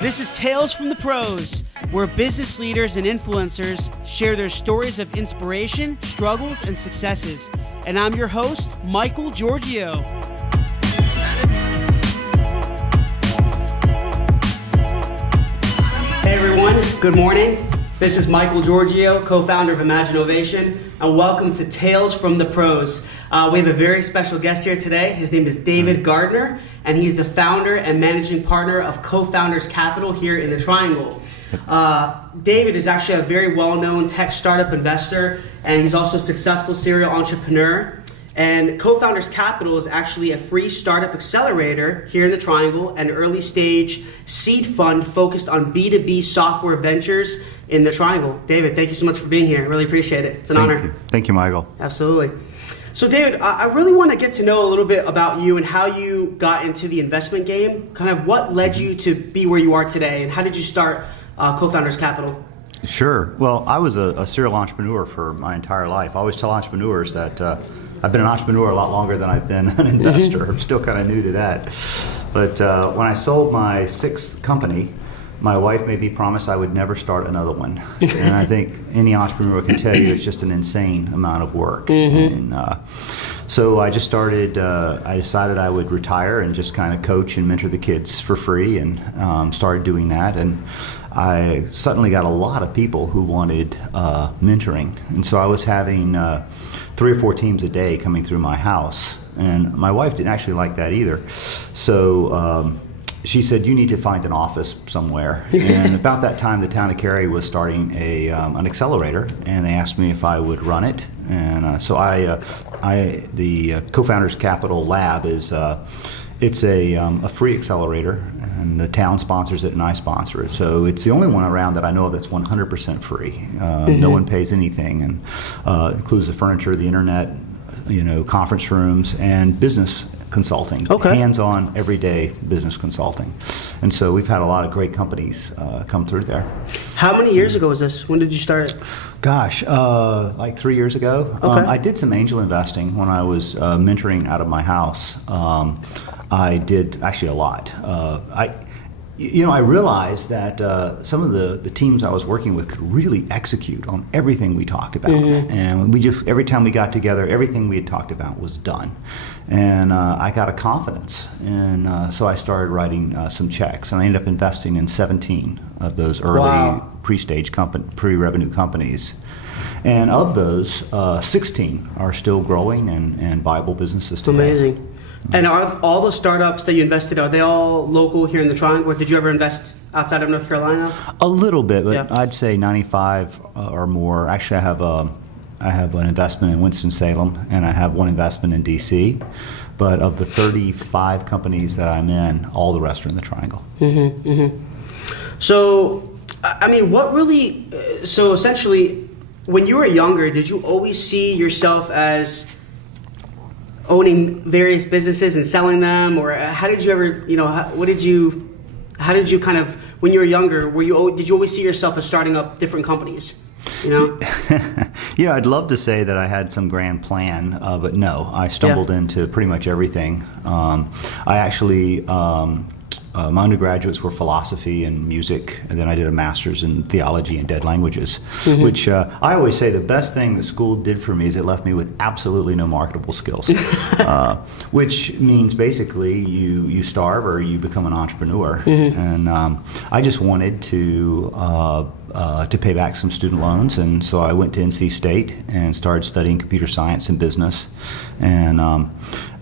This is Tales from the Pros, where business leaders and influencers share their stories of inspiration, struggles, and successes. And I'm your host, Michael Giorgio. Hey everyone, good morning. This is Michael Giorgio, co-founder of Imagine Ovation, and welcome to Tales from the Pros. We have a very special guest here today. His name is David Gardner, and he's the founder and managing partner of Cofounders Capital here in the Triangle. David is actually a very well-known tech startup investor, and he's also a successful serial entrepreneur. And Cofounders Capital is actually a free startup accelerator here in the Triangle, an early stage seed fund focused on B2B software ventures in the Triangle. David, thank you so much for being here. I really appreciate it. It's an honor. Thank you, Michael. Absolutely. So David, I really want to get to know a little bit about you and how you got into the investment game. Kind of what led you to be where you are today, and how did you start Cofounders Capital? Sure. Well, I was a serial entrepreneur for my entire life. I always tell entrepreneurs that I've been an entrepreneur a lot longer than I've been an investor. I'm still kind of new to that. But when I sold my sixth company, my wife made me promise I would never start another one. And I think any entrepreneur can tell you it's just an insane amount of work. And so I just started, I decided I would retire and just kind of coach and mentor the kids for free, and started doing that. And I suddenly got a lot of people who wanted mentoring. And so I was having 3 or 4 teams a day coming through my house. And my wife didn't actually like that either. So she said, you need to find an office somewhere. And about that time, the town of Cary was starting an accelerator, and they asked me if I would run it. And so the Cofounders Capital Lab is it's a free accelerator, and the town sponsors it and I sponsor it. So it's the only one around that I know of that's 100% free. No one pays anything, and includes the furniture, the internet, conference rooms, and business consulting. Okay. Hands-on, everyday business consulting. And so we've had a lot of great companies come through there. How many years ago was this? When did you start it? Gosh, like 3 years ago. Okay. I did some angel investing when I was mentoring out of my house. I did actually a lot. I realized that some of the teams I was working with could really execute on everything we talked about. And every time we got together, everything we had talked about was done. And I got a confidence. And so I started writing some checks. And I ended up investing in 17 of those early pre-revenue companies. And of those, 16 are still growing and viable businesses today. Amazing. And are all the startups that you invested, are they all local here in the Triangle, or did you ever invest outside of North Carolina? A little bit, but yeah. I'd say 95 or more. Actually, I have an investment in Winston-Salem, and I have one investment in DC. But of the 35 companies that I'm in, all the rest are in the Triangle. So, I mean, so essentially, when you were younger, did you always see yourself as owning various businesses and selling them, or how did you ever, how did you kind of, when you were younger, did you always see yourself as starting up different companies? I'd love to say that I had some grand plan, but no, I stumbled into pretty much everything. I actually, my undergraduates were philosophy and music, and then I did a master's in theology and dead languages, which I always say the best thing that school did for me is it left me with absolutely no marketable skills, which means basically you starve or you become an entrepreneur. And I just wanted to pay back some student loans, and so I went to NC State and started studying computer science and business. And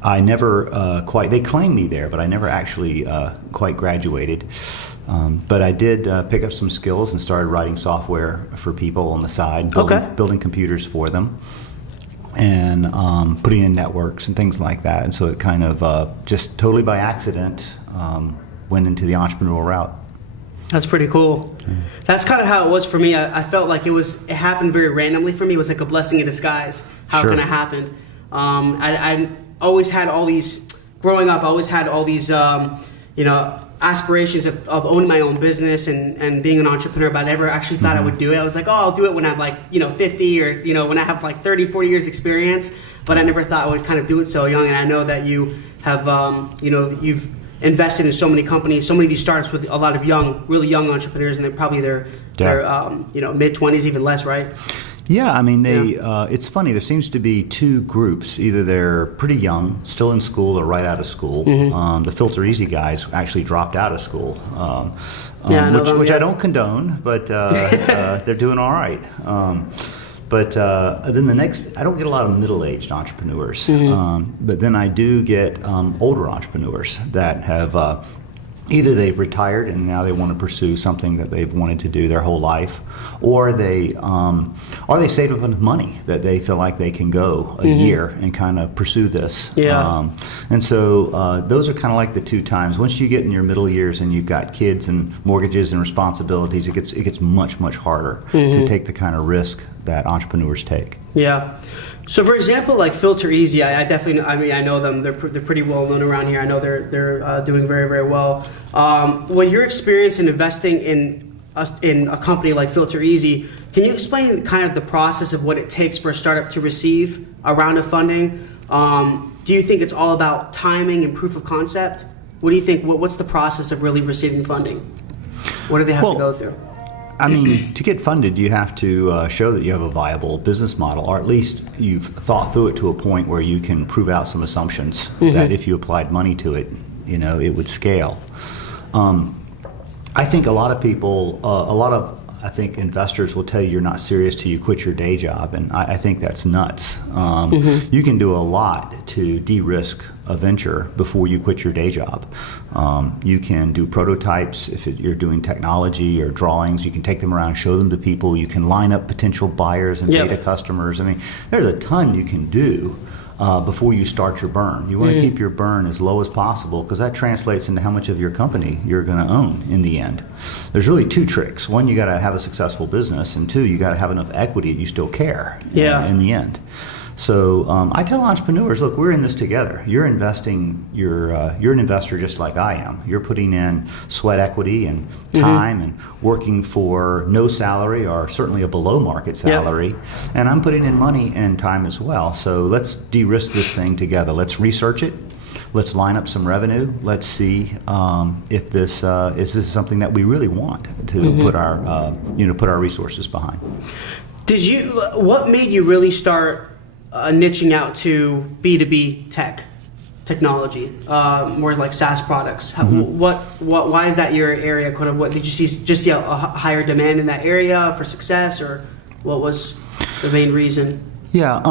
I never they claimed me there, but I never actually quite graduated. But I did pick up some skills and started writing software for people on the side, building computers for them, and putting in networks and things like that. And so it kind of just totally by accident went into the entrepreneurial route. That's pretty cool. That's kind of how it was for me. I felt like it happened very randomly for me. It was like a blessing in disguise. How Sure. can it happen? I always had all these, growing up, I always had all these, aspirations of owning my own business and being an entrepreneur, but I never actually thought I would do it. I was like, I'll do it when I'm 50 or, when I have 30, 40 years experience, but I never thought I would kind of do it so young. And I know that you have, invested in so many companies, so many of these startups with a lot of really young entrepreneurs, and they're probably their mid-20s, even less, right? Yeah, I mean, it's funny. There seems to be two groups. Either they're pretty young, still in school, or right out of school. The FilterEasy guys actually dropped out of school, which I don't condone, but they're doing all right. But then the next, I don't get a lot of middle-aged entrepreneurs, but then I do get older entrepreneurs that have either they've retired and now they want to pursue something that they've wanted to do their whole life, or they saved up enough money that they feel like they can go a year and kind of pursue this. And so those are kind of like the two times. Once you get in your middle years and you've got kids and mortgages and responsibilities, it gets much harder to take the kind of risk that entrepreneurs take. Yeah. So, for example, like FilterEasy, I know them. They're pretty well known around here. I know they're doing very, very well. What your experience in investing in a company like FilterEasy, can you explain kind of the process of what it takes for a startup to receive a round of funding? Do you think it's all about timing and proof of concept? What do you think? What's the process of really receiving funding? What do they have to go through? I mean, to get funded, you have to show that you have a viable business model, or at least you've thought through it to a point where you can prove out some assumptions that if you applied money to it, it would scale. I think a lot of people, I think investors will tell you you're not serious till you quit your day job, and I think that's nuts. You can do a lot to de-risk a venture before you quit your day job. You can do prototypes if you're doing technology or drawings. You can take them around, show them to people. You can line up potential buyers and beta customers. I mean, there's a ton you can do before you start your burn. You want to keep your burn as low as possible because that translates into how much of your company you're going to own in the end. There's really two tricks. One, you got to have a successful business, and two, you got to have enough equity that you still care in the end. So I tell entrepreneurs, look, we're in this together. You're investing. You're an investor just like I am. You're putting in sweat equity and time and working for no salary or certainly a below market salary. And I'm putting in money and time as well. So let's de-risk this thing together. Let's research it. Let's line up some revenue. Let's see if this is something that we really want to put our resources behind. What made you really start niching out to B2B technology, more like SaaS products? Why is that your area? What did you see a higher demand in that area for success, or what was the main reason? Yeah,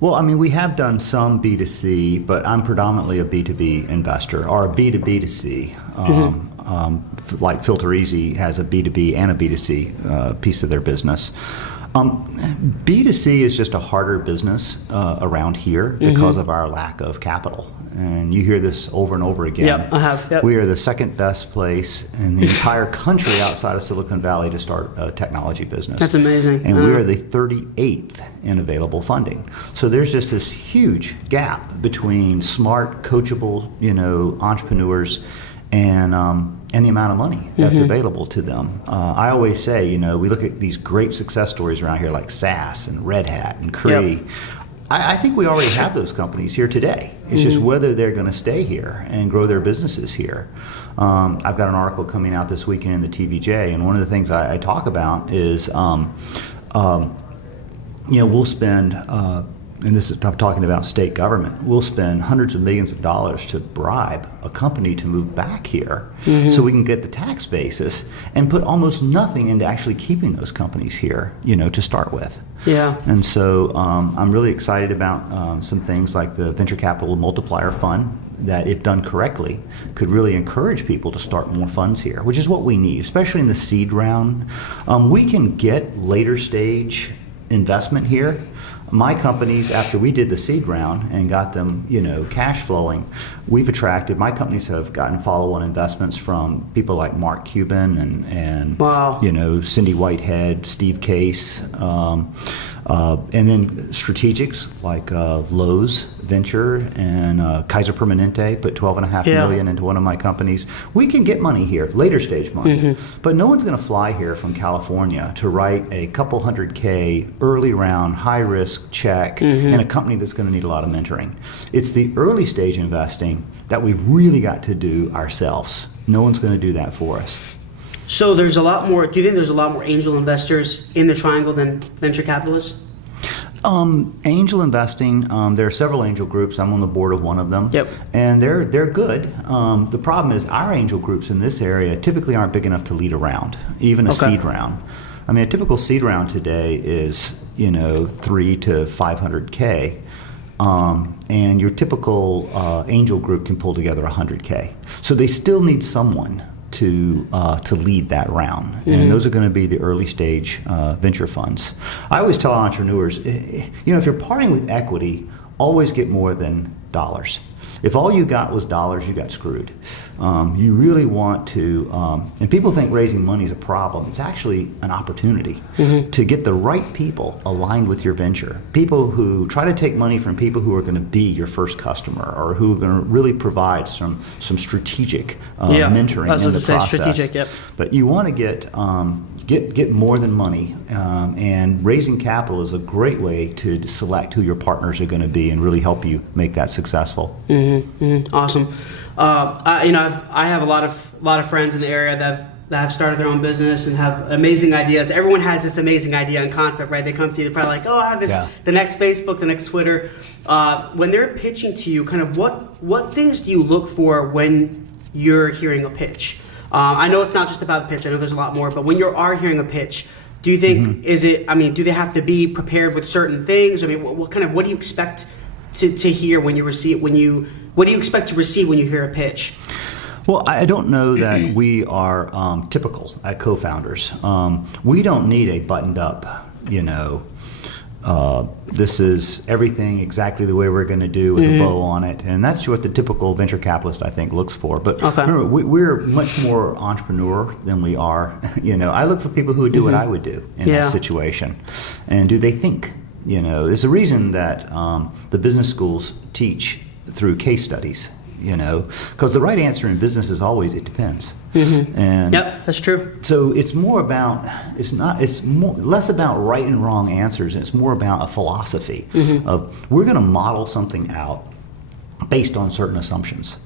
well, I mean, we have done some B2C, but I'm predominantly a B2B investor, or a B2B2C. Like FilterEasy has a B2B and a B2C piece of their business. B2C is just a harder business around here because of our lack of capital. And you hear this over and over again. Yep, I have. Yep. We are the second best place in the entire country outside of Silicon Valley to start a technology business. That's amazing. And we are the 38th in available funding. So there's just this huge gap between smart, coachable, entrepreneurs and the amount of money that's available to them. I always say, we look at these great success stories around here like SAS and Red Hat and Cree. Yep. I think we already have those companies here today. It's just whether they're going to stay here and grow their businesses here. I've got an article coming out this weekend in the TVJ, and one of the things I talk about is, we'll spend, and this is, I'm talking about state government, we'll spend hundreds of millions of dollars to bribe a company to move back here so we can get the tax basis and put almost nothing into actually keeping those companies here, to start with. Yeah. And so I'm really excited about some things like the Venture Capital Multiplier Fund that, if done correctly, could really encourage people to start more funds here, which is what we need, especially in the seed round. We can get later stage investment here. My companies, after we did the seed round and got them, cash flowing, my companies have gotten follow-on investments from people like Mark Cuban and wow. Cindy Whitehead, Steve Case, and then strategics like Lowe's Venture and Kaiser Permanente put $12.5 million into one of my companies. We can get money here, later stage money, but no one's going to fly here from California to write a couple $100K early round, high risk risk check in a company that's going to need a lot of mentoring. It's the early stage investing that we've really got to do ourselves. No one's going to do that for us. So there's a lot more, do you think there's a lot more angel investors in the triangle than venture capitalists? Angel investing, there are several angel groups. I'm on the board of one of them. Yep. And they're good. The problem is our angel groups in this area typically aren't big enough to lead a round, even a seed round. I mean, a typical seed round today is, 3 to 500K. And your typical angel group can pull together 100K. So they still need someone to lead that round, and those are going to be the early stage venture funds. I always tell entrepreneurs, if you're parting with equity, always get more than dollars. If all you got was dollars, you got screwed. You really want to, and people think raising money is a problem. It's actually an opportunity to get the right people aligned with your venture. People who try to take money from people who are going to be your first customer, or who are going to really provide some strategic mentoring in the process. Strategic, yep. But you want to get more than money, and raising capital is a great way to select who your partners are going to be and really help you make that successful. Awesome. I have a lot of friends in the area that have started their own business and have amazing ideas. Everyone has this amazing idea and concept, right? They come to you, they're probably like, I have this, the next Facebook, the next Twitter. When they're pitching to you, kind of what things do you look for when you're hearing a pitch? I know it's not just about the pitch. I know there's a lot more, but when you are hearing a pitch, do you think do they have to be prepared with certain things? I mean, what do you expect to hear when you receive what do you expect to receive when you hear a pitch? Well, I don't know that we are typical at Co-Founders. We don't need a buttoned up, this is everything exactly the way we're going to do with a bow on it. And that's what the typical venture capitalist, I think, looks for. But remember, we're much more entrepreneur than we are. I look for people who would do what I would do in that situation. And do they think? There's a reason that the business schools teach through case studies. Because the right answer in business is always it depends. And yep, that's true. So it's less about right and wrong answers, and it's more about a philosophy of we're going to model something out based on certain assumptions.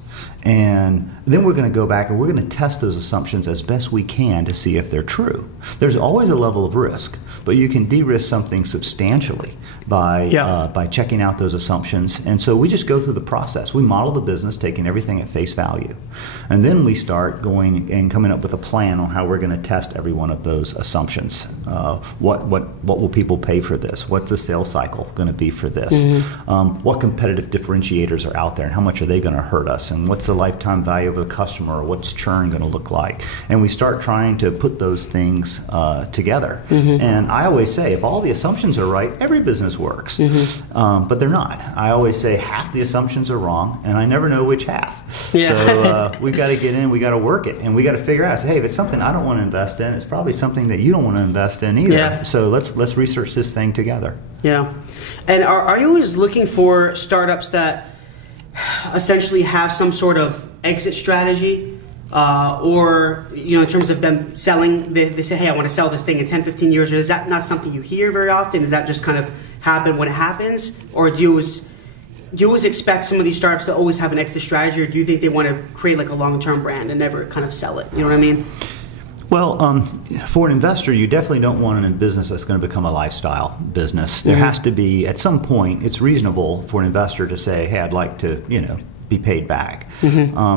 And then we're going to go back and we're going to test those assumptions as best we can to see if they're true. There's always a level of risk, but you can de-risk something substantially by checking out those assumptions. And so we just go through the process. We model the business, taking everything at face value. And then we start going and coming up with a plan on how we're going to test every one of those assumptions. What will people pay for this? What's the sales cycle going to be for this? What competitive differentiators are out there, and how much are they going to hurt us? And what's the lifetime value of a customer, or what's churn going to look like? And we start trying to put those things together. And I always say, if all the assumptions are right, every business works. But they're not. I always say half the assumptions are wrong, and I never know which half. So we've got to get in, we got to work it, and we got to figure out, hey, if it's something I don't want to invest in, it's probably something that you don't want to invest in either. So let's research this thing together. And are you always looking for startups that essentially have some sort of exit strategy, or in terms of them selling, they say, hey, I want to sell this thing in 10, 15 years, or is that not something you hear very often? Does that just kind of happen when it happens? Or do you always expect some of these startups to always have an exit strategy, or do you think they want to create like a long-term brand and never kind of sell it? You know what I mean? Well, for an investor, you definitely don't want a business that's going to become a lifestyle business. There has to be, at some point, it's reasonable for an investor to say, hey, I'd like to, be paid back.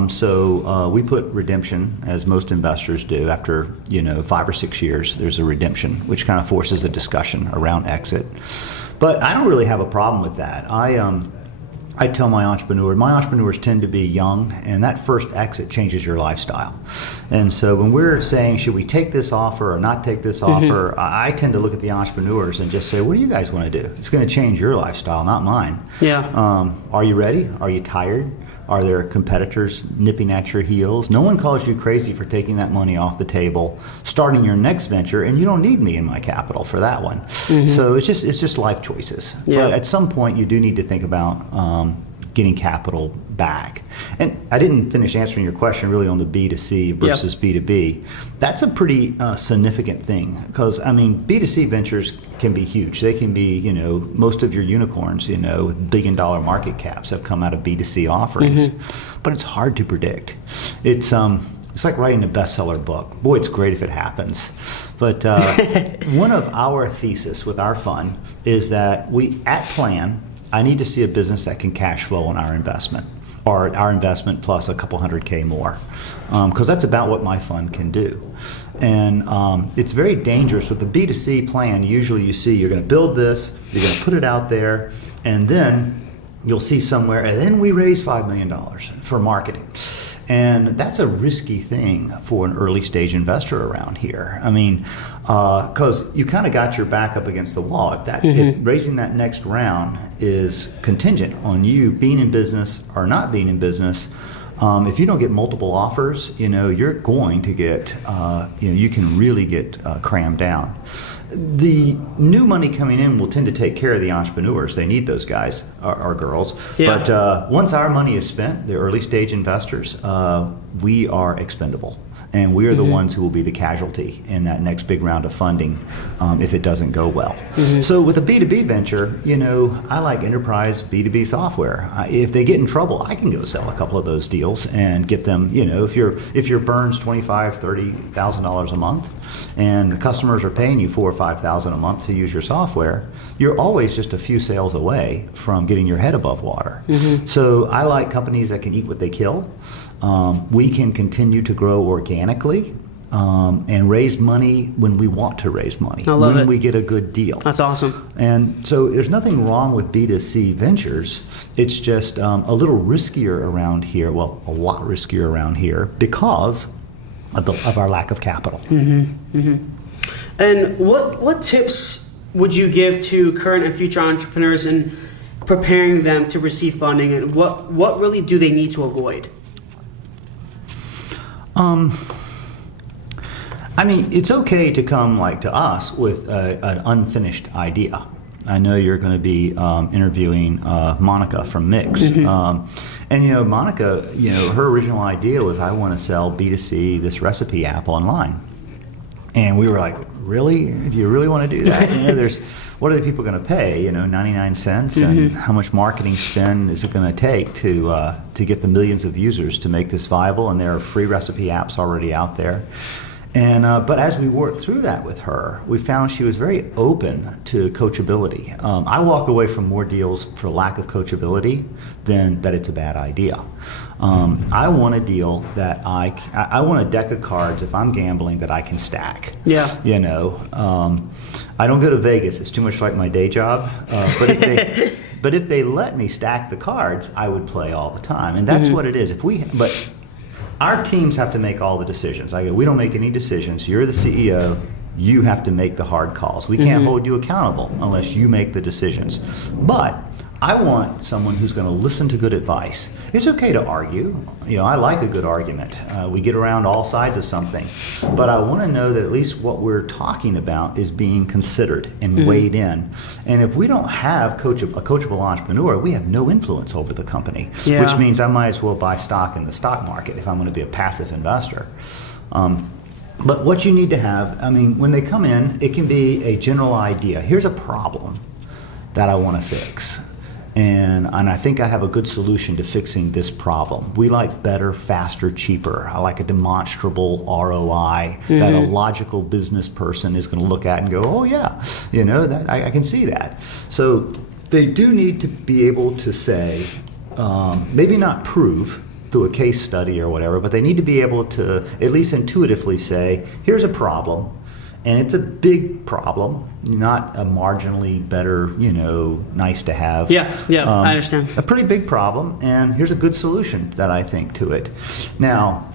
So we put redemption, as most investors do, after 5 or 6 years, there's a redemption, which kind of forces a discussion around exit. But I don't really have a problem with that. I tell my entrepreneurs tend to be young, and that first exit changes your lifestyle. And so when we're saying, should we take this offer or not take this offer, I tend to look at the entrepreneurs and just say, what do you guys want to do? It's going to change your lifestyle, not mine. Are you ready? Are you tired? Are there competitors nipping at your heels? No one calls you crazy for taking that money off the table, starting your next venture, and you don't need me in my capital for that one. So it's just life choices. But at some point, you do need to think about getting capital back. And I didn't finish answering your question really on the B2C versus B2B. That's a pretty significant thing because, I mean, B2C ventures can be huge. They can be, most of your unicorns, with $1 billion market caps have come out of B2C offerings. But it's hard to predict. It's like writing a bestseller book. Boy, it's great if it happens. But one of our thesis with our fund is that at plan, I need to see a business that can cash flow on our investment, or our investment plus a couple $100K more, because that's about what my fund can do. And it's very dangerous with the B2C plan. Usually you see you're going to build this, you're going to put it out there, and then you'll see somewhere, and then we raise $5 million for marketing. And that's a risky thing for an early stage investor around here. I mean, because you kind of got your back up against the wall. If raising that next round is contingent on you being in business or not being in business, if you don't get multiple offers, you're going to get, you can really get crammed down. The new money coming in will tend to take care of the entrepreneurs. They need those guys or girls. Yeah. But once our money is spent, the early stage investors, we are expendable. And we are the ones who will be the casualty in that next big round of funding if it doesn't go well. So with a B2B venture, I like enterprise B2B software. If they get in trouble, I can go sell a couple of those deals and get them, if your burn's $25,000, $30,000 a month and the customers are paying you $4,000 or $5,000 a month to use your software, you're always just a few sales away from getting your head above water. So I like companies that can eat what they kill. We can continue to grow organically and raise money when we want to raise money, when we get a good deal. That's awesome. And so there's nothing wrong with B2C ventures. It's just a little riskier around here, well, a lot riskier around here because of our lack of capital. And what tips would you give to current and future entrepreneurs in preparing them to receive funding, and what really do they need to avoid? I mean, it's okay to come to us with an unfinished idea. I know you're going to be interviewing Monica from Mix. And Monica, her original idea was, I want to sell B2C, this recipe app online. And we were like, really? Do you really want to do that? What are the people going to pay? 99 cents, and how much marketing spend is it going to take to get the millions of users to make this viable? And there are free recipe apps already out there. And but as we worked through that with her, we found she was very open to coachability. I walk away from more deals for lack of coachability than that it's a bad idea. I want a deal that I want a deck of cards if I'm gambling that I can stack. Yeah. I don't go to Vegas. It's too much like my day job. But if they let me stack the cards, I would play all the time. And that's what it is. But our teams have to make all the decisions. We don't make any decisions. You're the CEO. You have to make the hard calls. We can't hold you accountable unless you make the decisions. But I want someone who's going to listen to good advice. It's okay to argue. I like a good argument. We get around all sides of something. But I want to know that at least what we're talking about is being considered and weighed in. And if we don't have a coachable entrepreneur, we have no influence over the company, which means I might as well buy stock in the stock market if I'm going to be a passive investor. But what you need to have, when they come in, it can be a general idea. Here's a problem that I want to fix. And I think I have a good solution to fixing this problem. We like better, faster, cheaper. I like a demonstrable ROI that a logical business person is going to look at and go, oh yeah, that I can see that. So they do need to be able to say, maybe not prove through a case study or whatever, but they need to be able to at least intuitively say, here's a problem. And it's a big problem, not a marginally better, nice to have. Yeah, I understand. A pretty big problem, and here's a good solution that I think to it. Now,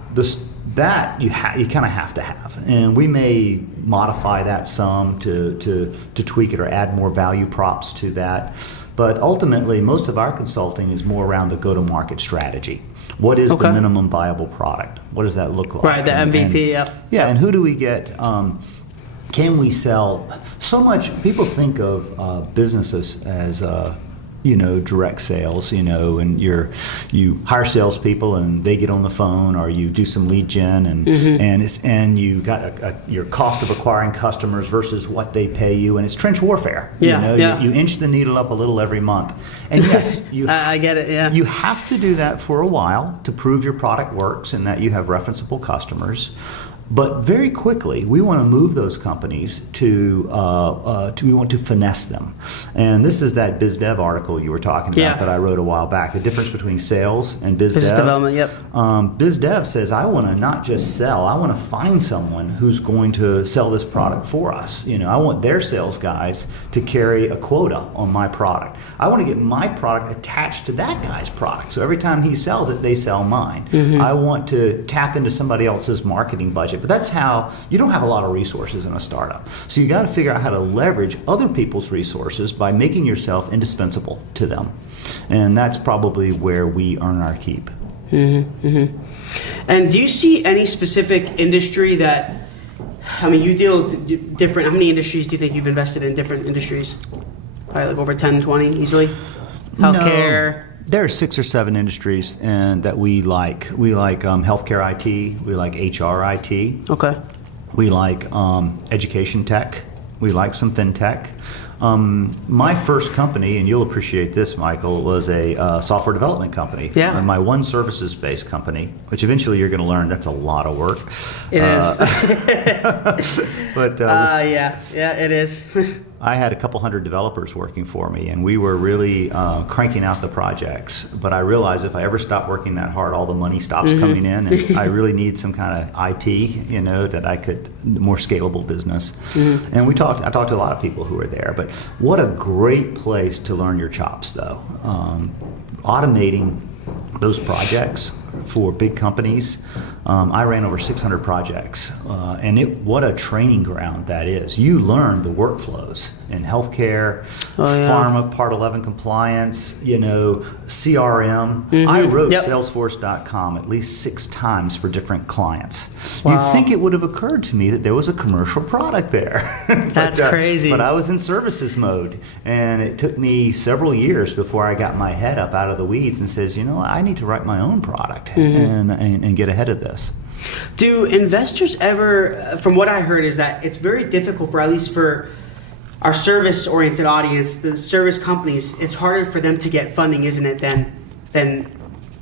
that you kind of have to have, and we may modify that some to tweak it or add more value props to that. But ultimately, most of our consulting is more around the go-to-market strategy. What is the minimum viable product? What does that look like? Right, the MVP. Yeah, and who do we get? Can we sell so much? People think of businesses as direct sales, and you hire salespeople and they get on the phone, or you do some lead gen, and you got your cost of acquiring customers versus what they pay you, and it's trench warfare. You inch the needle up a little every month, and yes, I get it. Yeah, you have to do that for a while to prove your product works and that you have referenceable customers. But very quickly, we want to move those companies we want to finesse them. And this is that biz dev article you were talking about that I wrote a while back, the difference between sales and business development, yep. Biz dev says, I want to not just sell, I want to find someone who's going to sell this product for us. I want their sales guys to carry a quota on my product. I want to get my product attached to that guy's product. So every time he sells it, they sell mine. I want to tap into somebody else's marketing budget. But that's how you don't have a lot of resources in a startup. So you got to figure out how to leverage other people's resources by making yourself indispensable to them. And that's probably where we earn our keep. And do you see any specific industry that, you deal with different, how many industries do you think you've invested in, different industries? Probably like over 10, 20 easily? Healthcare? No. There are 6 or 7 industries that we like. We like healthcare IT. We like HR IT. Okay. We like education tech. We like some fintech. My first company, and you'll appreciate this, Michael, was a software development company. Yeah. My one services-based company, which eventually you're going to learn that's a lot of work. It is. But it is. I had a couple hundred developers working for me, and we were really cranking out the projects. But I realized if I ever stop working that hard, all the money stops coming in, and I really need some kind of IP, that I could, more scalable business. And I talked to a lot of people who were there. But what a great place to learn your chops, though. Automating those projects for big companies. I ran over 600 projects, and what a training ground that is. You learn the workflows in healthcare, pharma, Part 11 compliance, CRM. I wrote Salesforce.com at least 6 times for different clients. Wow. You'd think it would have occurred to me that there was a commercial product there. That's crazy. But I was in services mode, and it took me several years before I got my head up out of the weeds and says, I need to write my own product and get ahead of this. Do investors ever, from what I heard, is that it's very difficult at least for our service-oriented audience, the service companies, it's harder for them to get funding, isn't it, than a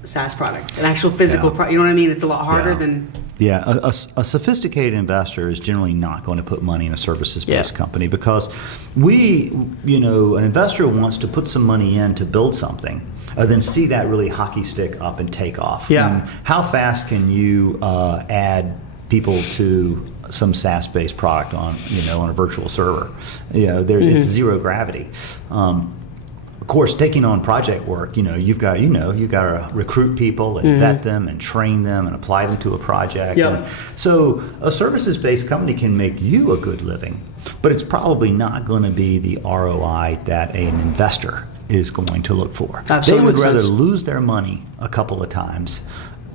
SaaS product, an actual physical product. You know what I mean? It's a lot harder than... Yeah, a sophisticated investor is generally not going to put money in a services-based company because an investor wants to put some money in to build something, then see that really hockey stick up and take off. Yeah. And how fast can you add people to some SaaS-based product on a virtual server? It's zero gravity. Of course, taking on project work, you've got to recruit people and vet them and train them and apply them to a project. Yep. And so a services-based company can make you a good living, but it's probably not going to be the ROI that an investor is going to look for. Absolutely. They would rather lose their money a couple of times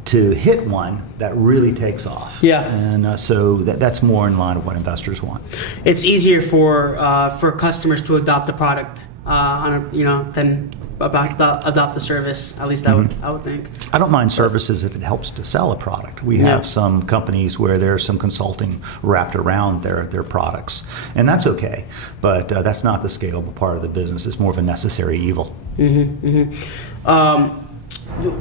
to hit one that really takes off. Yeah. And so that's more in line with what investors want. It's easier for customers to adopt the product than adopt the service. At least I would think. I don't mind services if it helps to sell a product. We have some companies where there's some consulting wrapped around their products, and that's okay. But that's not the scalable part of the business. It's more of a necessary evil.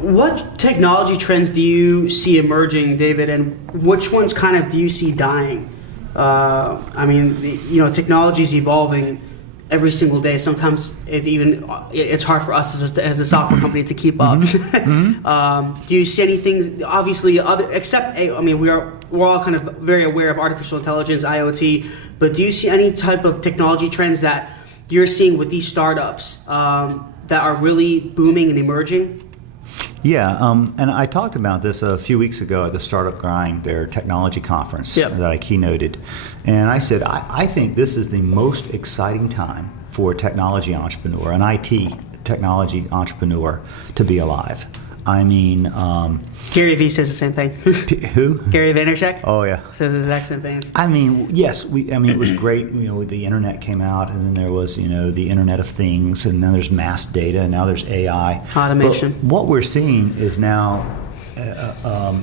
What technology trends do you see emerging, David, and which ones kind of do you see dying? Technology is evolving every single day. Sometimes it's hard for us as a software company to keep up. Do you see anything? Obviously, we're all kind of very aware of artificial intelligence, IoT, but do you see any type of technology trends that you're seeing with these startups that are really booming and emerging? Yeah, and I talked about this a few weeks ago at the Startup Grind, their technology conference that I keynoted. And I said, I think this is the most exciting time for a technology entrepreneur, an IT technology entrepreneur, to be alive. I mean, Gary Vee says the same thing. who? Gary Vaynerchuk. Oh yeah. Says the exact same things. I mean, yes. It was great. The internet came out, and then there was, the Internet of Things, and then there's mass data, and now there's AI, automation. But what we're seeing is now a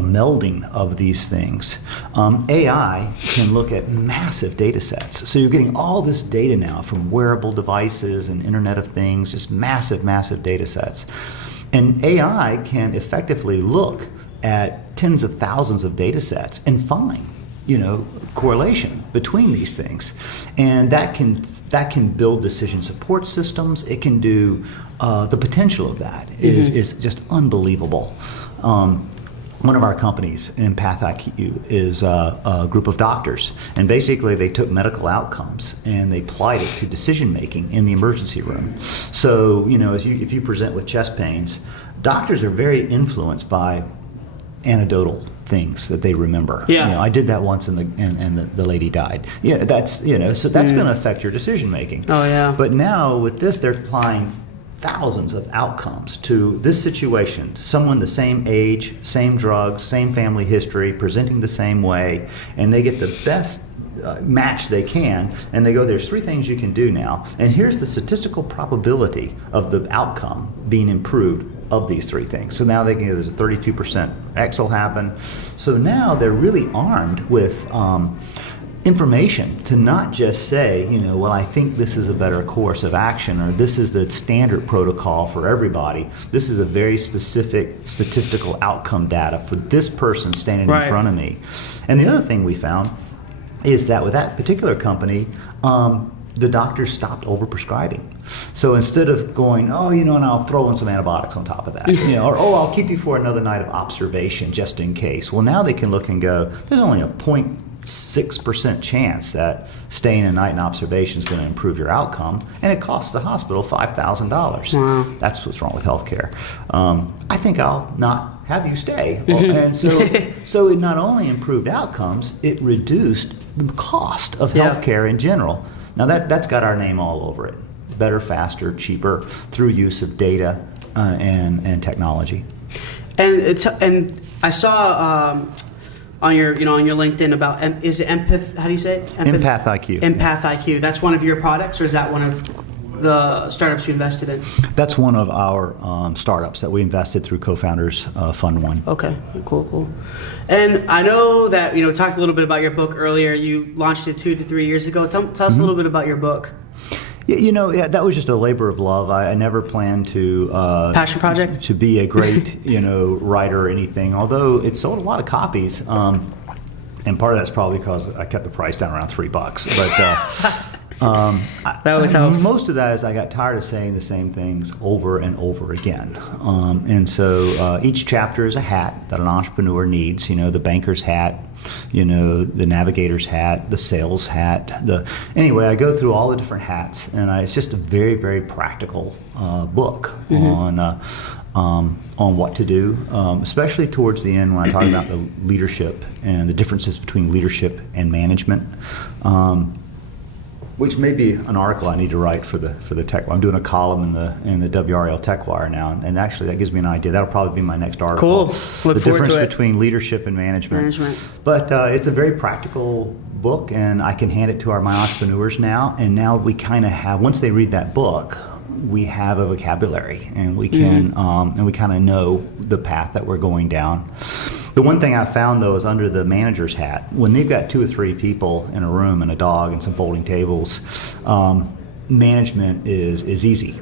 melding of these things. AI can look at massive data sets. So you're getting all this data now from wearable devices and Internet of Things, just massive, massive data sets. And AI can effectively look at tens of thousands of data sets and find, correlation between these things. And that can build decision support systems. It can do, the potential of that is just unbelievable. One of our companies, Empath IQ, is a group of doctors, and basically they took medical outcomes and they applied it to decision making in the emergency room. So, if you present with chest pains, doctors are very influenced by anecdotal things that they remember. Yeah. I did that once and the lady died. Yeah, that's so that's going to affect your decision making. Oh yeah. But now with this, they're applying thousands of outcomes to this situation, someone the same age, same drugs, same family history, presenting the same way, and they get the best match they can, and they go, there's 3 things you can do now, and here's the statistical probability of the outcome being improved of these 3 things. So now they can, there's a 32% X will happen. So now they're really armed with information to not just say, well, I think this is a better course of action, or this is the standard protocol for everybody. This is a very specific statistical outcome data for this person standing in front of me. And the other thing we found is that with that particular company, the doctors stopped overprescribing. So instead of going, and I'll throw in some antibiotics on top of that, or I'll keep you for another night of observation just in case. Well, now they can look and go, there's only a 0.6% chance that staying a night in observation is going to improve your outcome, and it costs the hospital $5,000. Wow. That's what's wrong with healthcare. I think I'll not have you stay. And so it not only improved outcomes, it reduced the cost of healthcare in general. Now that's got our name all over it. Better, faster, cheaper, through use of data and technology. And I saw on your LinkedIn about, is it Empath? How do you say it? Empath IQ. Empath IQ. That's one of your products, or is that one of the startups you invested in? That's one of our startups that we invested through Cofounders Fund 1. Okay, cool. And I know that we talked a little bit about your book earlier. You launched it 2 to 3 years ago. Tell us a little bit about your book. That was just a labor of love. I never planned to passion project to be a great writer or anything. Although it sold a lot of copies, and part of that's probably because I kept the price down around $3. But that always helps. Most of that is I got tired of saying the same things over and over again. And so each chapter is a hat that an entrepreneur needs. The banker's hat, the navigator's hat, the sales hat. Anyway, I go through all the different hats, and it's just a very, very practical book on what to do, especially towards the end when I talk about the leadership and the differences between leadership and management. Which may be an article I need to write for the Tech. I'm doing a column in the WRL Tech Wire now, and actually that gives me an idea. That'll probably be my next article. Cool. Look the forward difference to it. between leadership and management. But it's a very practical book, and I can hand it to my entrepreneurs now. And now we kind of have, once they read that book, we have a vocabulary, and we can and we kind of know the path that we're going down. The one thing I found, though, is under the manager's hat, when they've got 2 or 3 people in a room and a dog and some folding tables, management is easy.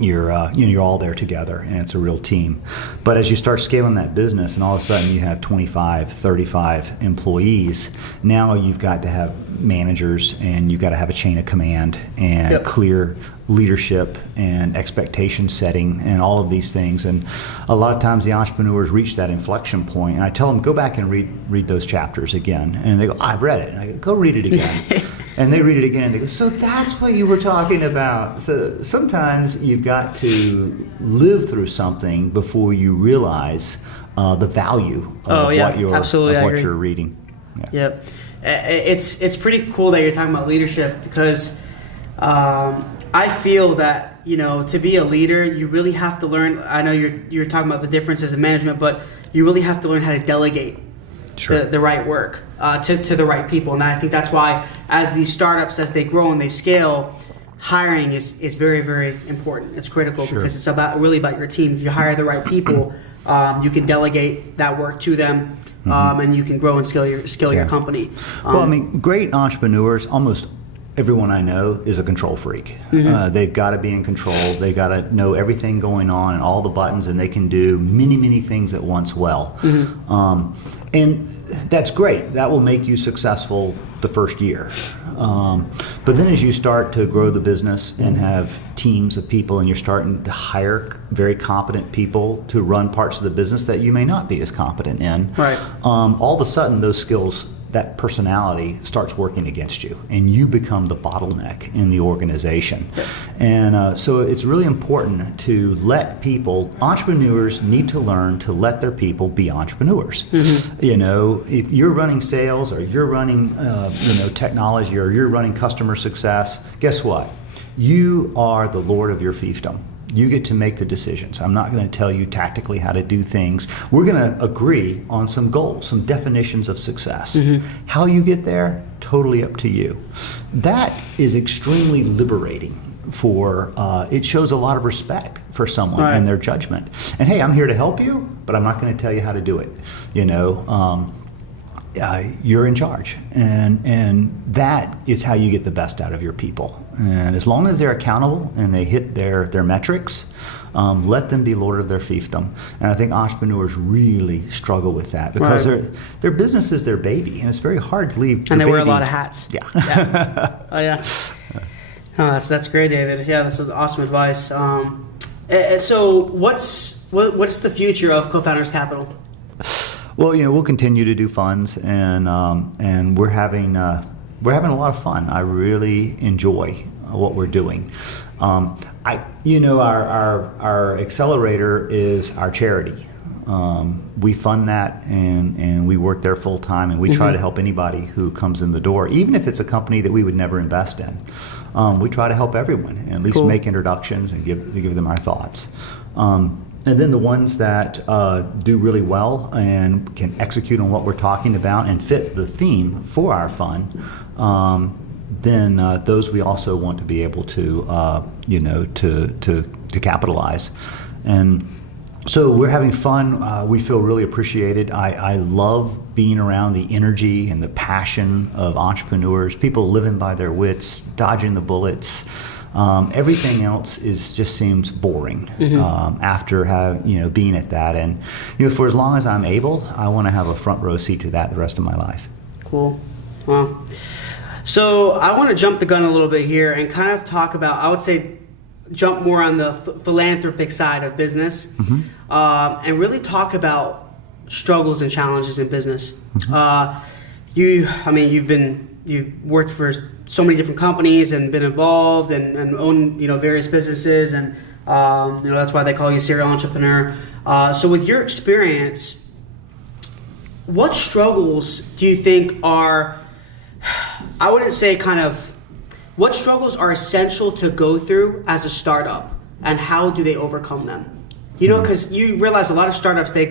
You're all there together, and it's a real team. But as you start scaling that business, and all of a sudden you have 25, 35 employees, now you've got to have managers, and you've got to have a chain of command and clear leadership and expectation setting and all of these things. And a lot of times the entrepreneurs reach that inflection point, and I tell them, go back and read those chapters again. And they go, I've read it. And I go, go read it again. And they read it again, and they go, so that's what you were talking about. So sometimes you've got to live through something before you realize the value of what you're reading. Yep. It's pretty cool that you're talking about leadership, because I feel that, to be a leader, you really have to learn. I know you're talking about the differences in management, but you really have to learn how to delegate the right work to the right people. And I think that's why, as these startups, as they grow and they scale, hiring is very, very important. It's critical because it's really about your team. If you hire the right people, you can delegate that work to them, and you can grow and scale your company. Well, great entrepreneurs, almost everyone I know is a control freak. They've got to be in control. They've got to know everything going on and all the buttons, and they can do many, many things at once well. And that's great. That will make you successful the first year. But then as you start to grow the business and have teams of people, and you're starting to hire very competent people to run parts of the business that you may not be as competent in, all of a sudden those skills, that personality starts working against you, and you become the bottleneck in the organization. And so it's really important to let people, entrepreneurs need to learn to let their people be entrepreneurs. If you're running sales, or you're running technology, or you're running customer success, guess what? You are the lord of your fiefdom. You get to make the decisions. I'm not going to tell you tactically how to do things. We're going to agree on some goals, some definitions of success. How you get there, totally up to you. That is extremely liberating. It shows a lot of respect for someone and their judgment. And hey, I'm here to help you, but I'm not going to tell you how to do it. You're in charge, and that is how you get the best out of your people. And as long as they're accountable and they hit their metrics, let them be lord of their fiefdom. And I think entrepreneurs really struggle with that, because their business is their baby, and it's very hard to leave. And they wear a lot of hats. Yeah. Oh yeah. Oh, that's great, David. Yeah, that's awesome advice. So what's the future of Cofounders Capital? Well, we'll continue to do funds, and we're having a lot of fun. I really enjoy what we're doing. Our accelerator is our charity. We fund that, and we work there full time, and we try to help anybody who comes in the door, even if it's a company that we would never invest in. We try to help everyone, and at least make introductions and give them our thoughts. And then the ones that do really well and can execute on what we're talking about and fit the theme for our fund, then those we also want to be able to, to capitalize. And so we're having fun. We feel really appreciated. I love being around the energy and the passion of entrepreneurs, people living by their wits, dodging the bullets. Everything else just seems boring after being at that. And for as long as I'm able, I want to have a front row seat to that the rest of my life. Cool. Wow. So I want to jump the gun a little bit here and kind of talk about, I would say, jump more on the philanthropic side of business, and really talk about struggles and challenges in business. You've worked for so many different companies and been involved and owned various businesses, and that's why they call you a serial entrepreneur. So with your experience, what struggles do you think are, I wouldn't say what struggles are essential to go through as a startup, and how do they overcome them? Because you realize a lot of startups, they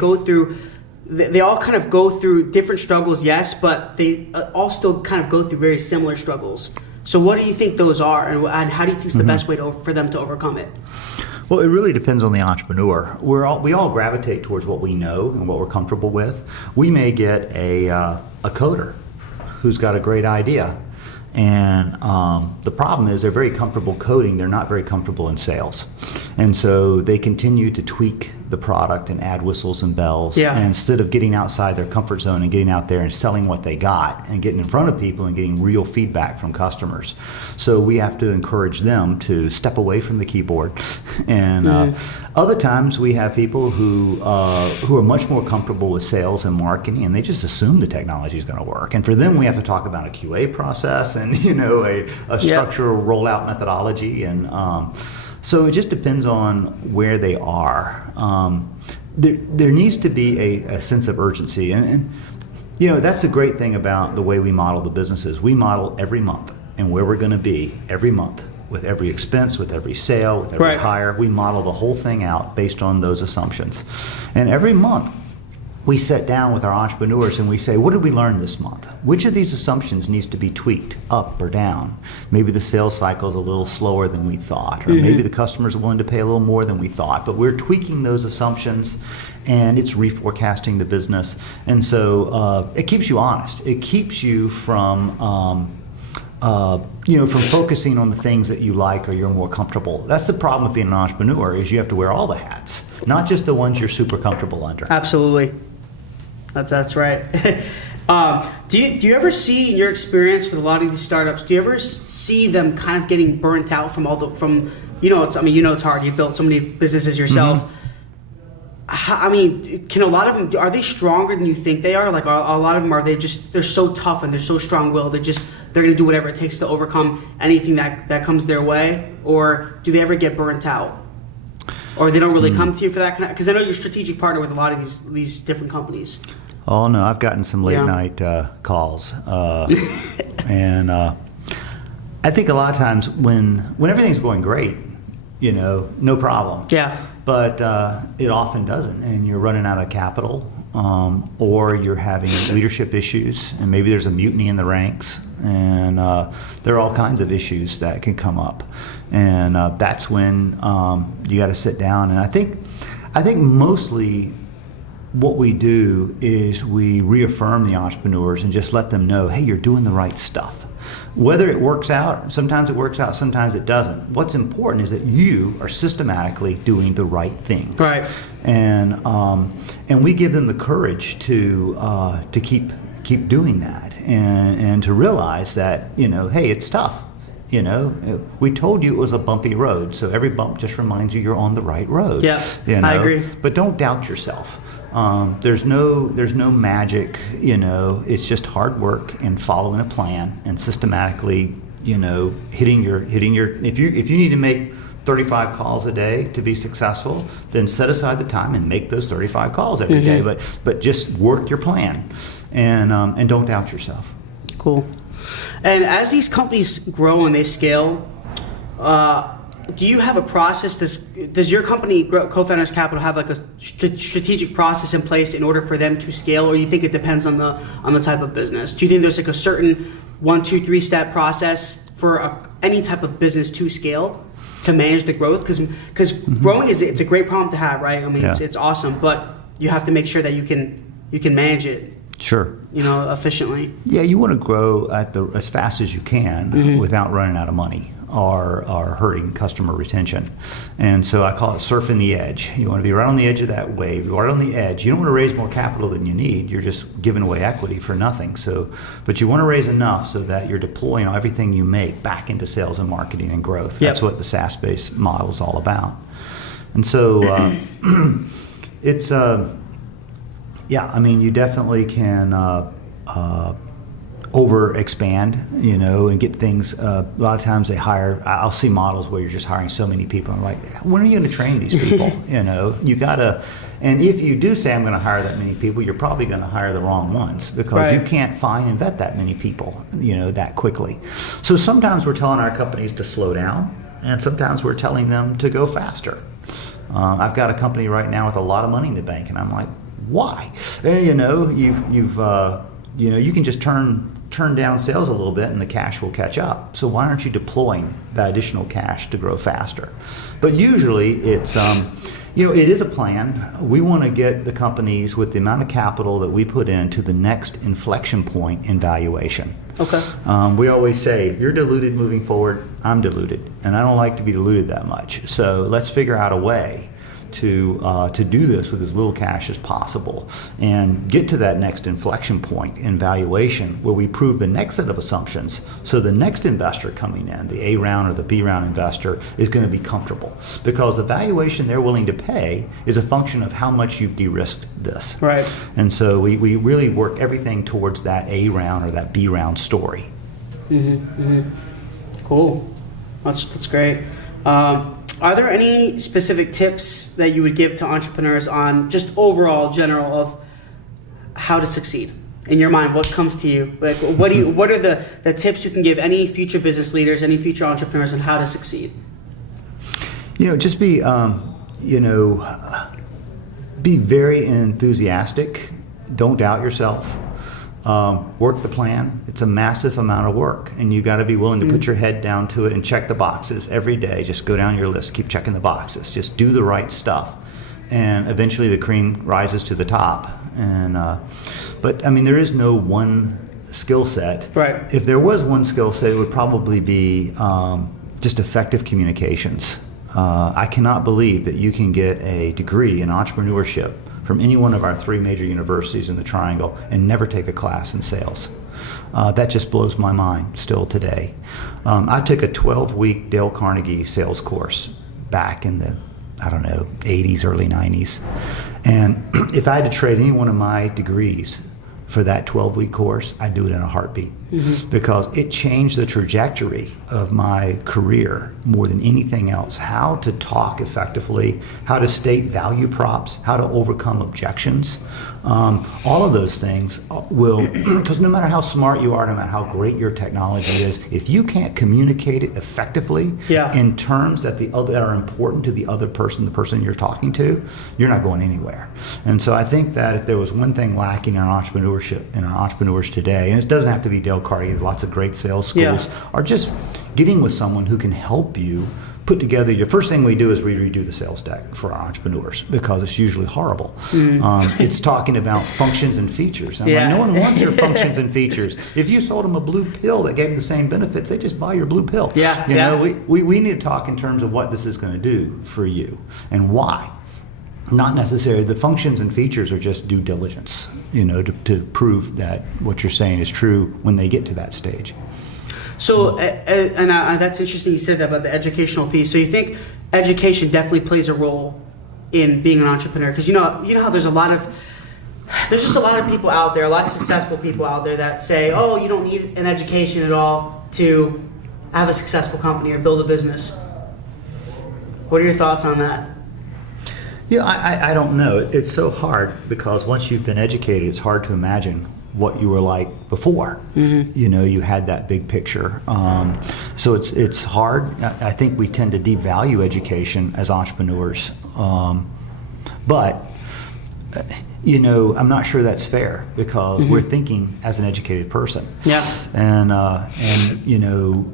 all kind of go through different struggles, yes, but they all still kind of go through very similar struggles. So what do you think those are, and how do you think is the best way for them to overcome it? Well, it really depends on the entrepreneur. We all gravitate towards what we know and what we're comfortable with. We may get a coder who's got a great idea, and the problem is they're very comfortable coding. They're not very comfortable in sales. And so they continue to tweak the product and add whistles and bells. And instead of getting outside their comfort zone and getting out there and selling what they got and getting in front of people and getting real feedback from customers. So we have to encourage them to step away from the keyboard. And other times we have people who are much more comfortable with sales and marketing, and they just assume the technology is going to work. And for them, we have to talk about a QA process and a structural rollout methodology. And so it just depends on where they are. There needs to be a sense of urgency, and that's the great thing about the way we model the businesses. We model every month and where we're going to be every month with every expense, with every sale, with every hire. We model the whole thing out based on those assumptions. And every month, we sit down with our entrepreneurs and we say, what did we learn this month? Which of these assumptions needs to be tweaked up or down? Maybe the sales cycle is a little slower than we thought, or maybe the customers are willing to pay a little more than we thought, but we're tweaking those assumptions and it's reforecasting the business. And so it keeps you honest. It keeps you from from focusing on the things that you like or you're more comfortable. That's the problem with being an entrepreneur, is you have to wear all the hats, not just the ones you're super comfortable under. Absolutely. That's right. Do you ever see, in your experience with a lot of these startups, do you ever see them kind of getting burnt out from it's hard. You built so many businesses yourself. Can a lot of them, are they stronger than you think they are? Like, a lot of them, they're so tough and they're so strong-willed, they're going to do whatever it takes to overcome anything that comes their way? Or do they ever get burnt out? Or they don't really come to you for that kind of, because I know you're a strategic partner with a lot of these different companies. Oh no, I've gotten some late night calls, and I think a lot of times when everything's going great, no problem. Yeah. But it often doesn't, and you're running out of capital, or you're having leadership issues, and maybe there's a mutiny in the ranks, and there are all kinds of issues that can come up, and that's when you got to sit down. And I think mostly what we do is we reaffirm the entrepreneurs and just let them know, hey, you're doing the right stuff. Whether it works out, sometimes it works out, sometimes it doesn't. What's important is that you are systematically doing the right things. Right. And we give them the courage to keep doing that, and to realize that, hey, it's tough. We told you it was a bumpy road, so every bump just reminds you you're on the right road. Yeah, I agree. But don't doubt yourself. There's no magic. It's just hard work and following a plan and systematically, hitting your. If you need to make 35 calls a day to be successful, then set aside the time and make those 35 calls every day. But just work your plan, and don't doubt yourself. Cool. And as these companies grow and they scale, do you have a process? Does your company, Cofounders Capital, have like a strategic process in place in order for them to scale, or you think it depends on the type of business? Do you think there's like a certain 1, 2, 3 step process for any type of business to scale, to manage the growth? Because growing it's a great problem to have, right? I mean, it's awesome, but you have to make sure that you can manage it. Sure. Efficiently. Yeah, you want to grow as fast as you can without running out of money or hurting customer retention. And so I call it surfing the edge. You want to be right on the edge of that wave. You're right on the edge. You don't want to raise more capital than you need. You're just giving away equity for nothing. But you want to raise enough so that you're deploying everything you make back into sales and marketing and growth. That's what the SaaS-based model is all about. And so it's... you definitely can over-expand, and get things. A lot of times I'll see models where you're just hiring so many people. I'm like, when are you going to train these people? You got to, and if you do say I'm going to hire that many people, you're probably going to hire the wrong ones, because you can't find and vet that many people, that quickly. So sometimes we're telling our companies to slow down, and sometimes we're telling them to go faster. I've got a company right now with a lot of money in the bank, and I'm like, why? You can just turn down sales a little bit and the cash will catch up. So why aren't you deploying that additional cash to grow faster? But usually it's, it is a plan. We want to get the companies with the amount of capital that we put in to the next inflection point in valuation. Okay. We always say, if you're diluted moving forward, I'm diluted, and I don't like to be diluted that much. So let's figure out a way to do this with as little cash as possible and get to that next inflection point in valuation where we prove the next set of assumptions, so the next investor coming in, the A round or the B round investor, is going to be comfortable, because the valuation they're willing to pay is a function of how much you've de-risked this. Right. And so we really work everything towards that A round or that B round story. Cool. That's great. Are there any specific tips that you would give to entrepreneurs on just overall general of how to succeed? in your mind, what comes to you? Like, what are the tips you can give any future business leaders, any future entrepreneurs on how to succeed? Just be, be very enthusiastic. Don't doubt yourself. Work the plan. It's a massive amount of work, and you got to be willing to put your head down to it and check the boxes every day. Just go down your list, keep checking the boxes. Just do the right stuff, and eventually the cream rises to the top. And but I mean, there is no one skill set. Right. If there was one skill set, it would probably be just effective communications. I cannot believe that you can get a degree in entrepreneurship from any one of our 3 major universities in the Triangle and never take a class in sales. That just blows my mind still today. I took a 12-week Dale Carnegie sales course back in the, 80s, early 90s. And if I had to trade any one of my degrees for that 12-week course, I'd do it in a heartbeat. Because it changed the trajectory of my career more than anything else. How to talk effectively, how to state value props, how to overcome objections. All of those things will, because no matter how smart you are, no matter how great your technology is, if you can't communicate it effectively in terms that that are important to the other person, the person you're talking to, you're not going anywhere. And so I think that if there was one thing lacking in entrepreneurship, in our entrepreneurs today, and it doesn't have to be Dale Carnegie, lots of great sales schools, are just getting with someone who can help you put together. Your first thing we do is we redo the sales deck for our entrepreneurs because it's usually horrible. It's talking about functions and features. Like, no one wants your functions and features. If you sold them a blue pill that gave them the same benefits, they just buy your blue pill. We need to talk in terms of what this is going to do for you and why. Not necessarily. The functions and features are just due diligence, to prove that what you're saying is true when they get to that stage. So, that's interesting you said that about the educational piece. So you think education definitely plays a role in being an entrepreneur? Because you know how there's just a lot of people out there, a lot of successful people out there that say, oh, you don't need an education at all to have a successful company or build a business. What are your thoughts on that? I don't know. It's so hard because once you've been educated, it's hard to imagine what you were like before. You had that big picture. So it's hard. I think we tend to devalue education as entrepreneurs. But I'm not sure that's fair because we're thinking as an educated person. And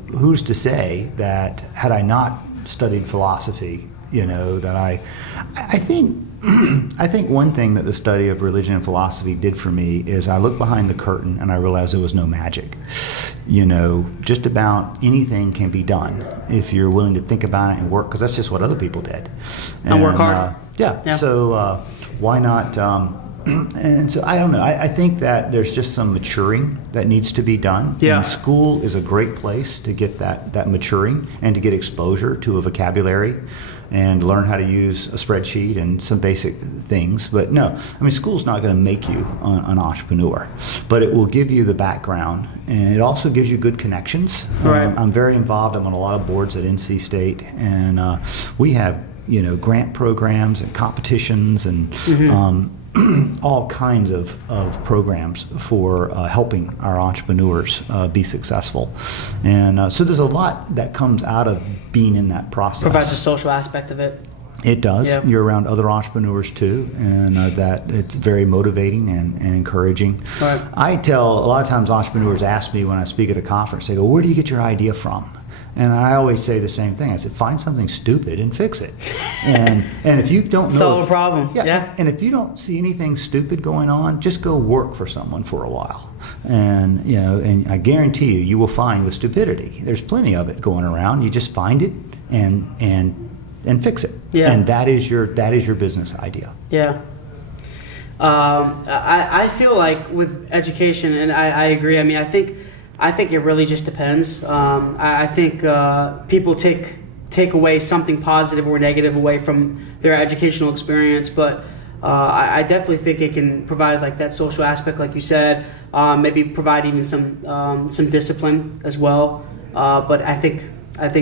who's to say that had I not studied philosophy, that I think one thing that the study of religion and philosophy did for me is I looked behind the curtain and I realized there was no magic. Just about anything can be done if you're willing to think about it and work, because that's just what other people did. And work hard. So why not? And so I don't know. I think that there's just some maturing that needs to be done. And school is a great place to get that maturing and to get exposure to a vocabulary and learn how to use a spreadsheet and some basic things. But no, school's not going to make you an entrepreneur, but it will give you the background, and it also gives you good connections. I'm very involved. I'm on a lot of boards at NC State, and we have grant programs and competitions and all kinds of programs for helping our entrepreneurs be successful. And so there's a lot that comes out of being in that process. Provides a social aspect of it. It does. Yep. You're around other entrepreneurs too, and that it's very motivating and encouraging. Right. I tell a lot of times entrepreneurs ask me when I speak at a conference, they go, where do you get your idea from? And I always say the same thing. I said, find something stupid and fix it. And if you don't know, solve a problem. And if you don't see anything stupid going on, just go work for someone for a while. And and I guarantee you will find the stupidity. There's plenty of it going around. You just find it and fix it. And that is your business idea. I feel like with education, and I agree. I think it really just depends. I think people take away something positive or negative away from their educational experience, but I definitely think it can provide like that social aspect, like you said. Maybe provide even some discipline as well. But I think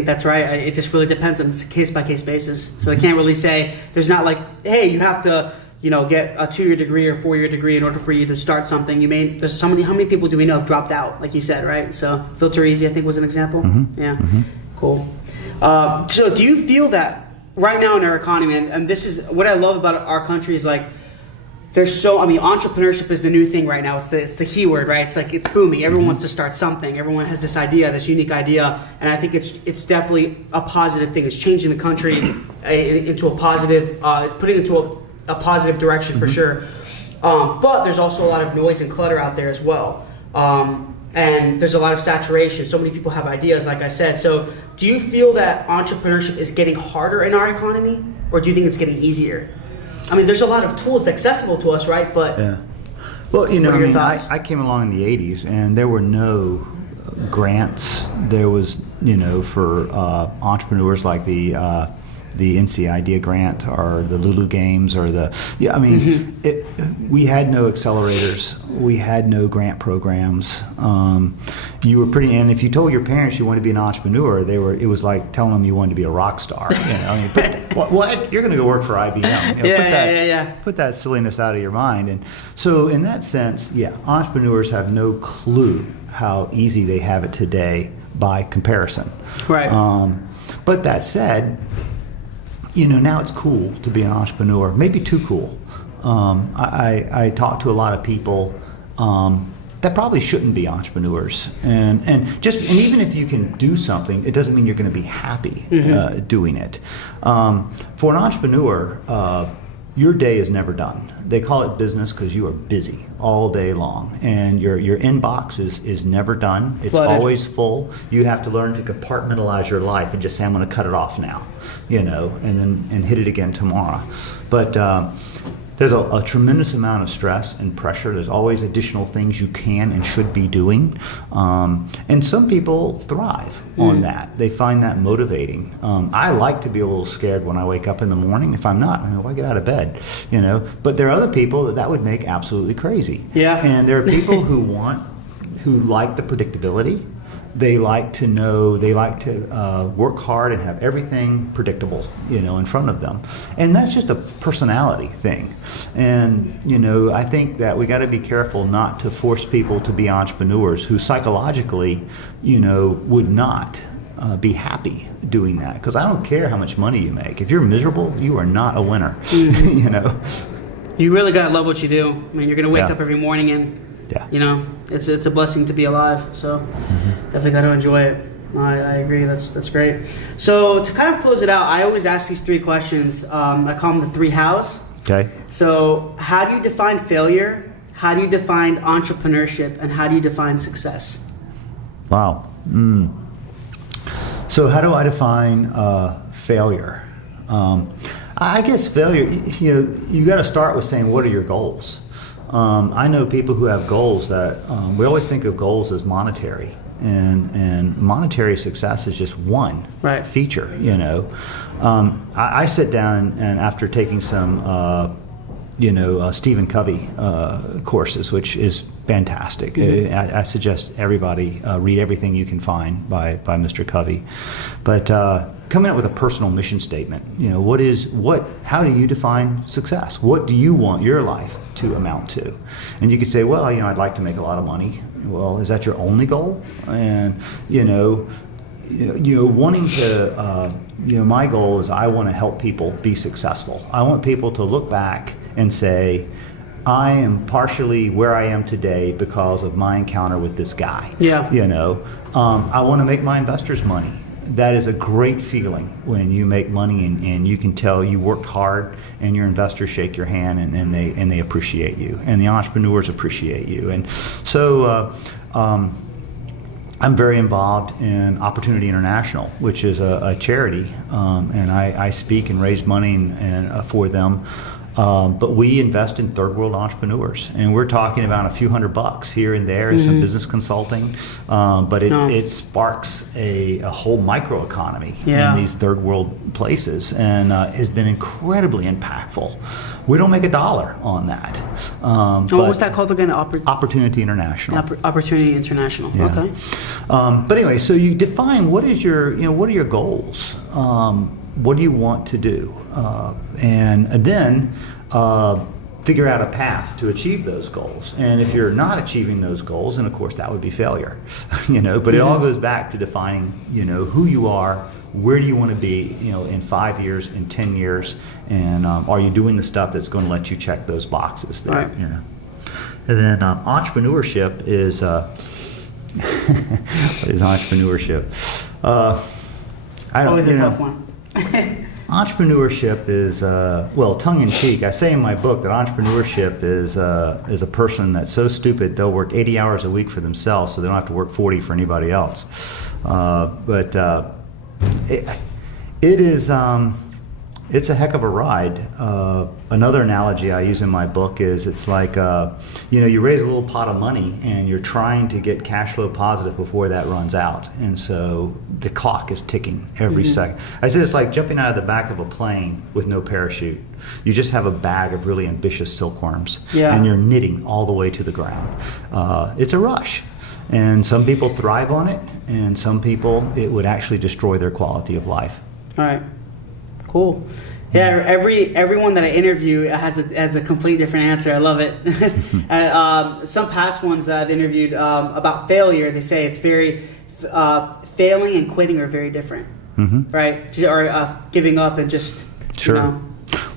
that's right. It just really depends on a case by case basis. So I can't really say there's not like, hey, you have to get a 2-year degree or 4-year degree in order for you to start something. How many people do we know have dropped out, like you said, right? So FilterEasy, I think, was an example. Yeah, cool. So do you feel that right now in our economy, and this is what I love about our country, is like, entrepreneurship is the new thing right now. It's the key word, right? It's like, it's booming. Everyone wants to start something. Everyone has this idea, this unique idea, and I think it's definitely a positive thing. It's changing the country into a positive, it's putting it into a positive direction for sure. But there's also a lot of noise and clutter out there as well. And there's a lot of saturation. So many people have ideas, like I said. So do you feel that entrepreneurship is getting harder in our economy, or do you think it's getting easier? I mean, there's a lot of tools accessible to us, right? But yeah. Well, thoughts? I came along in the 80s, and there were no grants. There was, for entrepreneurs like the NC Idea Grant or the Lulu Games or we had no accelerators. We had no grant programs. You were and if you told your parents you wanted to be an entrepreneur, it was like telling them you wanted to be a rock star. What? You're going to go work for IBM. Put that silliness out of your mind. And so in that sense, entrepreneurs have no clue how easy they have it today by comparison. Right. But that said, now it's cool to be an entrepreneur, maybe too cool. I talk to a lot of people that probably shouldn't be entrepreneurs, and even if you can do something, it doesn't mean you're going to be happy doing it. For an entrepreneur, your day is never done. They call it business because you are busy all day long, and your inbox is never done. It's flooded. Always full. You have to learn to compartmentalize your life and just say, I'm going to cut it off now, and hit it again tomorrow. But there's a tremendous amount of stress and pressure. There's always additional things you can and should be doing. And some people thrive on that. They find that motivating. I like to be a little scared when I wake up in the morning. If I'm not, why get out of bed? But there are other people that would make absolutely crazy. Yeah. And there are people who like the predictability. They like to know, they like to work hard and have everything predictable, in front of them. And that's just a personality thing. And, I think that we got to be careful not to force people to be entrepreneurs who psychologically, would not be happy doing that. Because I don't care how much money you make. If you're miserable, you are not a winner, You really got to love what you do. I mean, you're going to wake up every morning and, it's a blessing to be alive. So definitely got to enjoy it. I agree. That's great. So to kind of close it out, I always ask these 3 questions. I call them the 3 hows. Okay. So how do you define failure? How do you define entrepreneurship? And how do you define success? Wow. So how do I define failure? I guess failure, you got to start with saying, what are your goals? I know people who have goals that we always think of goals as monetary, and monetary success is just one feature. I sit down and after taking some Stephen Covey courses, which is fantastic. I suggest everybody read everything you can find by Mr. Covey. But coming up with a personal mission statement, how do you define success? What do you want your life to amount to? And you could say, well, I'd like to make a lot of money. Well, is that your only goal? And, wanting to, my goal is I want to help people be successful. I want people to look back and say, I am partially where I am today because of my encounter with this guy. Yeah. I want to make my investors money. That is a great feeling when you make money and you can tell you worked hard and your investors shake your hand and they appreciate you and the entrepreneurs appreciate you. And so I'm very involved in Opportunity International, which is a charity, and I speak and raise money for them. But we invest in third world entrepreneurs, and we're talking about a few $100 here and there and some business consulting, but it sparks a whole microeconomy in these third world places, and has been incredibly impactful. We don't make $1 on that. What was that called again? Opportunity International. Opportunity International. Yeah. Okay. But anyway, so you define what are your goals. What do you want to do? And then figure out a path to achieve those goals. And if you're not achieving those goals, then of course that would be failure. But it all goes back to defining, who you are, where do you want to be, in 5 years, in 10 years, and are you doing the stuff that's going to let you check those boxes there, Right. And then entrepreneurship is, what is entrepreneurship? I don't, Always a tough one. Entrepreneurship is, tongue-in-cheek. I say in my book that entrepreneurship is a person that's so stupid they'll work 80 hours a week for themselves, so they don't have to work 40 for anybody else. It's a heck of a ride. Another analogy I use in my book is it's like, you raise a little pot of money and you're trying to get cash flow positive before that runs out. And so the clock is ticking every second. I said it's like jumping out of the back of a plane with no parachute. You just have a bag of really ambitious silkworms and you're knitting all the way to the ground. It's a rush. And some people thrive on it, and some people, it would actually destroy their quality of life. All right. Cool. Yeah, everyone that I interview has a complete different answer. I love it. And, some past ones that I've interviewed about failure, they say it's very failing and quitting are very different, right? Or giving up and just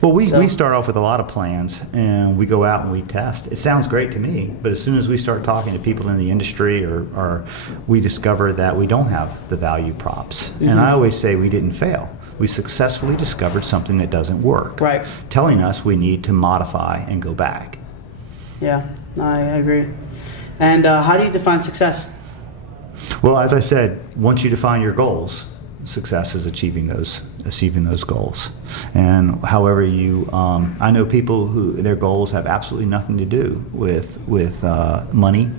Well, we start off with a lot of plans, and we go out and we test. It sounds great to me, but as soon as we start talking to people in the industry, or we discover that we don't have the value props, and I always say we didn't fail. We successfully discovered something that doesn't work, right? Telling us we need to modify and go back. Yeah, I agree. And how do you define success? Well, as I said, once you define your goals, success is achieving those goals. And however I know people who their goals have absolutely nothing to do with money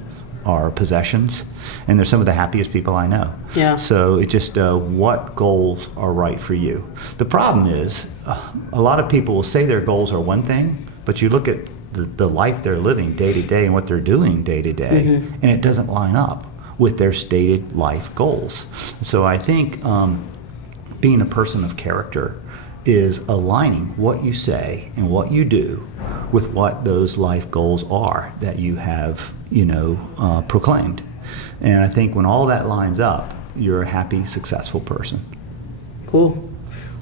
or possessions, and they're some of the happiest people I know. Yeah. So it just what goals are right for you. The problem is a lot of people will say their goals are one thing, but you look at the life they're living day to day and what they're doing day to day, and it doesn't line up with their stated life goals. So I think being a person of character is aligning what you say and what you do with what those life goals are that you have, proclaimed. And I think when all that lines up, you're a happy, successful person. Cool.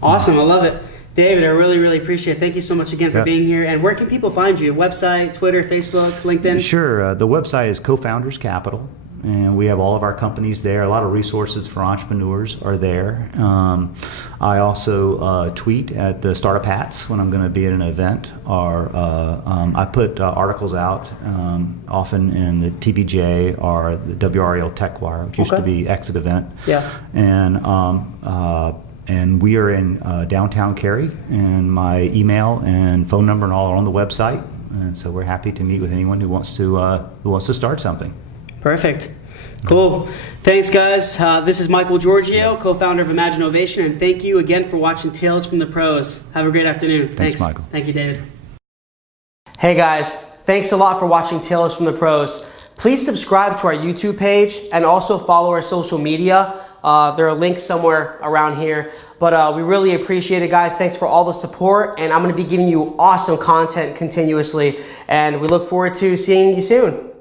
Awesome. I love it. David, I really, really appreciate it. Thank you so much again for being here. And where can people find you? Website, Twitter, Facebook, LinkedIn? Sure. The website is Cofounders Capital, and we have all of our companies there. A lot of resources for entrepreneurs are there. I also tweet at the Startup Hats when I'm going to be at an event, or I put articles out often in the TBJ or the WRAL Tech Wire, which used to be Exit Event. Yeah. And we are in downtown Cary, and my email and phone number and all are on the website. And so we're happy to meet with anyone who wants to start something. Perfect. Cool. Thanks, guys. This is Michael Giorgio, co-founder of Imaginovation, and thank you again for watching Tales from the Pros. Have a great afternoon. Thanks, Michael. Thank you, David. Hey, guys. Thanks a lot for watching Tales from the Pros. Please subscribe to our YouTube page and also follow our social media. There are links somewhere around here, but we really appreciate it, guys. Thanks for all the support, and I'm going to be giving you awesome content continuously, and we look forward to seeing you soon.